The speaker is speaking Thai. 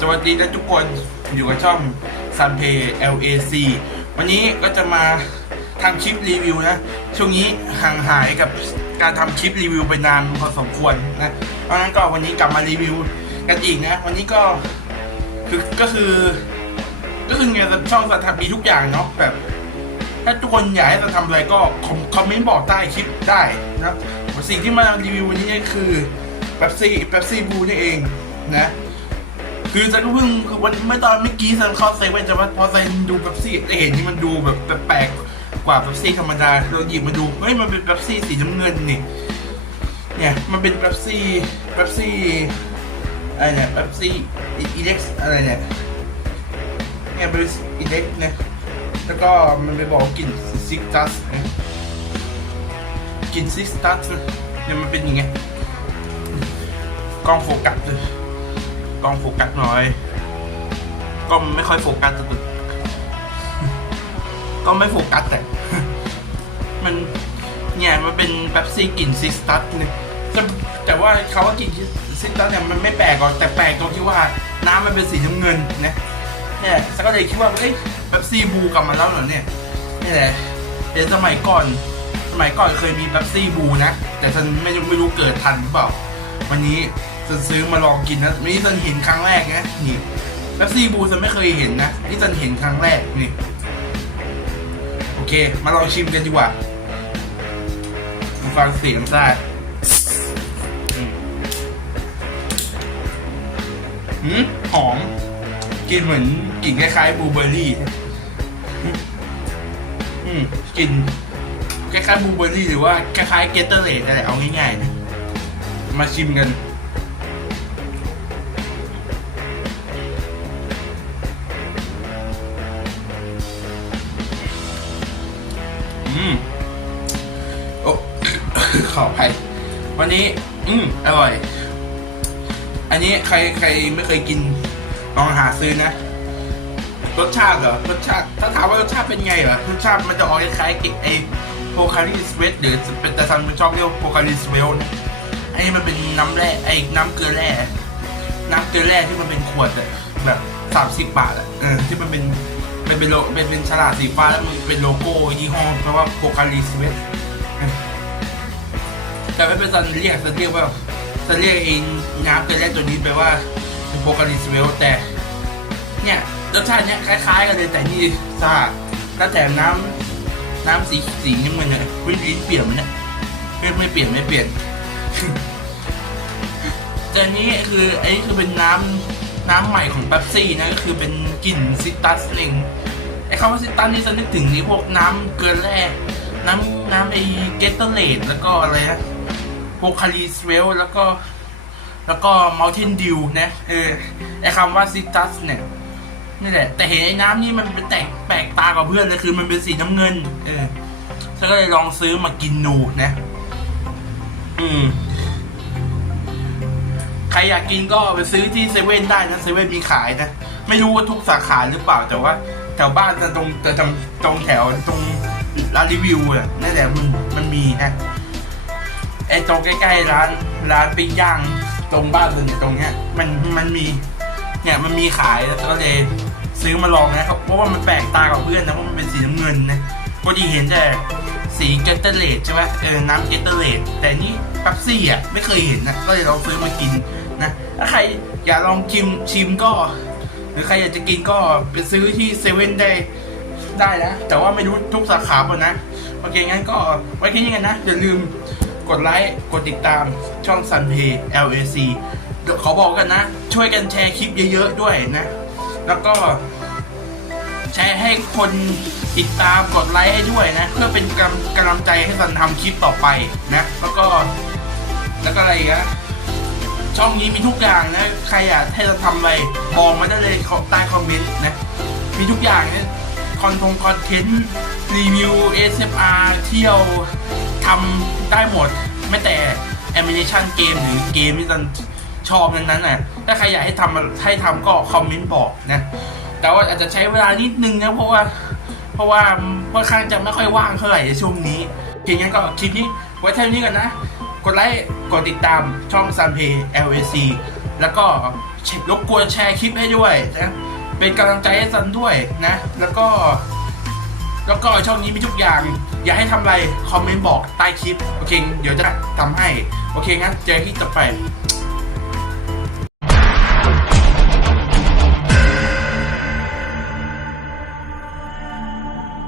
สวัสดีนะทุกคนอยู่กับช่อง Sunpay LAC วันนี้ก็จะมาทำคลิปรีวิวนะ ช่วงนี้ห่างหายกับการทำคลิปรีวิวไปนานพอสมควรนะเพราะนั้นก็วันนี้กลับมารีวิวกันอีกนะ วันนี้ก็คือก็คือ ก็คือไงช่องสัตว์มีทุกอย่างเนาะแบบถ้าทุกคนอยากให้เราทำอะไรก็คอมคอมเมนต์บอกใต้คลิปได้นะครับสิ่งที่มารีวิววันนี้ก็คือเป๊ปซี่เป๊ปซี่บูนี่เองนะ คือจะก็เพิ่งคือวันเมื่อตอนเมื่อกี้สันเข้าเซเว่นจะว่าพอสันดูเป๊ปซี่จะเห็นนี่มันดูแบบแปลกๆกว่าเป๊ปซี่ธรรมดาเราหยิบมาดูเฮ้ยมันเป็นเป๊ปซี่สีน้ำเงินนี่เนี่ยมันเป็นเป๊ปซี่เป๊ปซี่อะไรเนี่ยเป๊ปซี่อีเล็กอะไรเนี่ยเนี่ยเป็นอีเล็กเนี่ยแล้วก็มันไปบอกกลิ่นซิกตัสนะกลิ่นซิกตัสเนี่ยมันเป็นอย่างเงี้ยกล้องโฟกัสเลย ล้องโฟกัสหน่อยกล้องไม่ค่อยโฟกัสแต่ก็ไม่โฟกัสแต่มันเนี่ยมันเป็นแบบซี่กลิ่นซิสตัสเนี่ยแต่แต่ว่าเขาว่ากลิ่นซิสตัสเนี่ยมันไม่แปลกหรอกแต่แปลกตรงที่ว่าน้ำมันเป็นสีน้ำเงินนะเนี่ยฉันก็เลยคิดว่าเอ้ยเป๊ปซี่บูกลับมาแล้วเหรอเนี่ยนี่แหละเดี๋ยวสมัยก่อน สมัยก่อนเคยมีเป๊ปซี่บูนะ แต่ฉันไม่ไม่รู้เกิดทันหรือเปล่า วันนี้ ฉันซื้อมาลองกินนะนี่ฉันเห็นครั้งแรกนะนี่เป๊ปซี่บูฉันไม่เคยเห็นนะนี่ฉันเห็นครั้งแรกนี่โอเค มาลองชิมกันดีกว่าฟังเสียงซ่าอืมหืมหอมกินเหมือนกลิ่นคล้ายๆบลูเบอร์รี่อืมกลิ่นคล้ายๆบลูเบอร์รี่หรือว่าคล้ายๆเกตเตอร์เลดอะไรเอาง่ายๆนะมาชิมกัน วันนี้ อืมอร่อย อันนี้ใครใครไม่เคยกินลองหาซื้อนะ รสชาติเหรอ รสชาติ ถ้าถามว่ารสชาติเป็นไงเหรอ รสชาติมันจะออกคล้ายๆกิ๊กไอโพคาริสเวทหรือเป็นแต่ซันมันชอบเรียกโพคาริสเวลนะไอ้นี่มันเป็นน้ำแร่ไอ้น้ำเกลือแร่น้ำเกลือแร่ที่มันเป็นขวดแบบสามสิบบาทอะเออที่มันเป็นเป็นเป็นโลเป็นเป็นฉลากสีฟ้าแล้วมันเป็นโลโก้ยี่ห้อแปลว่าโพคาริสเวท แต่ไม่เป็นซันเรียกซันเรียกว่าซันเรียกเองน้ำเกลือแร่ตัวนี้แปลว่าโพคาริสเวลแต่ เนี่ยรสชาติเนี้ยคล้าย ๆ กันเลยแต่นี่ซ่าแล้วแต่น้ำน้ำสีสีนี่มันเนี่ยวิลิ้นเปลี่ยนมันเนี่ยไม่ไม่เปลี่ยนไม่เปลี่ยนแต่นี้คือไอ้คือเป็นน้ำน้ำใหม่ของเป๊ปซี่นะก็คือเป็นกลิ่นซิตรัสเองไอ้คำว่าซิตรัสนี่จะนึกถึงนี่พวกน้ำเกลือแร่น้ำน้ำไอ้เกตเตอร์เลดแล้วก็อะไรนะ โพคาริสเวลแล้วก็แล้วก็ Mountain Dew นะเออไอคำว่าซิตัสเนี่ยนี่แหละ แต่เห็นไอ้น้ำนี่มันเป็นแตกแปลกตากว่าเพื่อนเลยคือมันเป็นสีน้ำเงิน เออฉันก็เลยลองซื้อมากินดูนะ อืม ใครอยากกินก็ไปซื้อที่เซเว่นได้นะเซเว่นมีขายนะ ไม่รู้ว่าทุกสาขาหรือเปล่า แต่ว่า แถวบ้านตรงตรงตรงแถวตรงร้านรีวิวอะนั่นแหละมันมันมีนะ ไอ้ตรงใกล้ๆร้านร้านปิ้งย่างตรงบ้านเลยเนี่ยตรงเนี้ยมันมันมีเนี่ยมันมีขายแล้วก็เลยซื้อมาลองนะครับเพราะว่ามันแปลกตากับเพื่อนนะเพราะมันเป็นสีน้ำเงินนะปกติเห็นแต่สีเกตเตอร์เลดใช่ไหมเออน้ำเกตเตอร์เลดแต่นี่เป๊ปซี่อะไม่เคยเห็นนะก็เลยลองซื้อมากินนะถ้าใครอยากลองชิมชิมก็ หรือใครอยากจะกินก็ไปซื้อที่เซเว่นได้ได้นะแต่ว่าไม่รู้ทุกสาขาป่ะนะโอเคงั้นก็ไว้แค่นี้กันนะอย่าลืม กดไลค์ กดติดตามช่อง Sunpay LAC เดี๋ยวขอบอกกันนะ ช่วยกันแชร์คลิปเยอะๆด้วยนะ แล้วก็ แชร์ให้คนติดตามกดไลค์ให้ด้วยนะ เพื่อเป็นกำกำลังใจให้สันทำคลิปต่อไปนะ แล้วก็ แล้วก็อะไรอีกอะช่องนี้มีทุกอย่างนะ ใครอยากให้เราทำอะไรบอกมาได้เลยใต้คอมเมนต์นะ มีทุกอย่างนะคอนทงคอนเทนต์รีวิว ASMR เที่ยวทำได้หมด ไม่แต่แอนิเมชันเกมหรือเกมที่สันชอบนั้นๆน่ะถ้าใครอยากให้ทำให้ทำก็คอมเมนต์บอกนะ แต่ว่าอาจจะใช้เวลานิดนึงนะเพราะว่า เพราะว่าค่อนข้างจะไม่ค่อยว่างเท่าไหร่ในช่วงนี้โอเคงั้นก็คลิปนี้ไว้เท่านี้กันนะ กดไลค์กดติดตามช่อง Sunpay LAC แล้วก็รบกวนแชร์คลิปให้ด้วยนะเป็นกำลังใจให้ซันด้วยนะ แล้วก็ แล้วก็ช่องนี้มีทุกอย่าง อยากให้ทำอะไรคอมเมนต์บอกใต้คลิป โอเค เดี๋ยวจะทำให้ โอเคงั้นเจอที่ต่อไป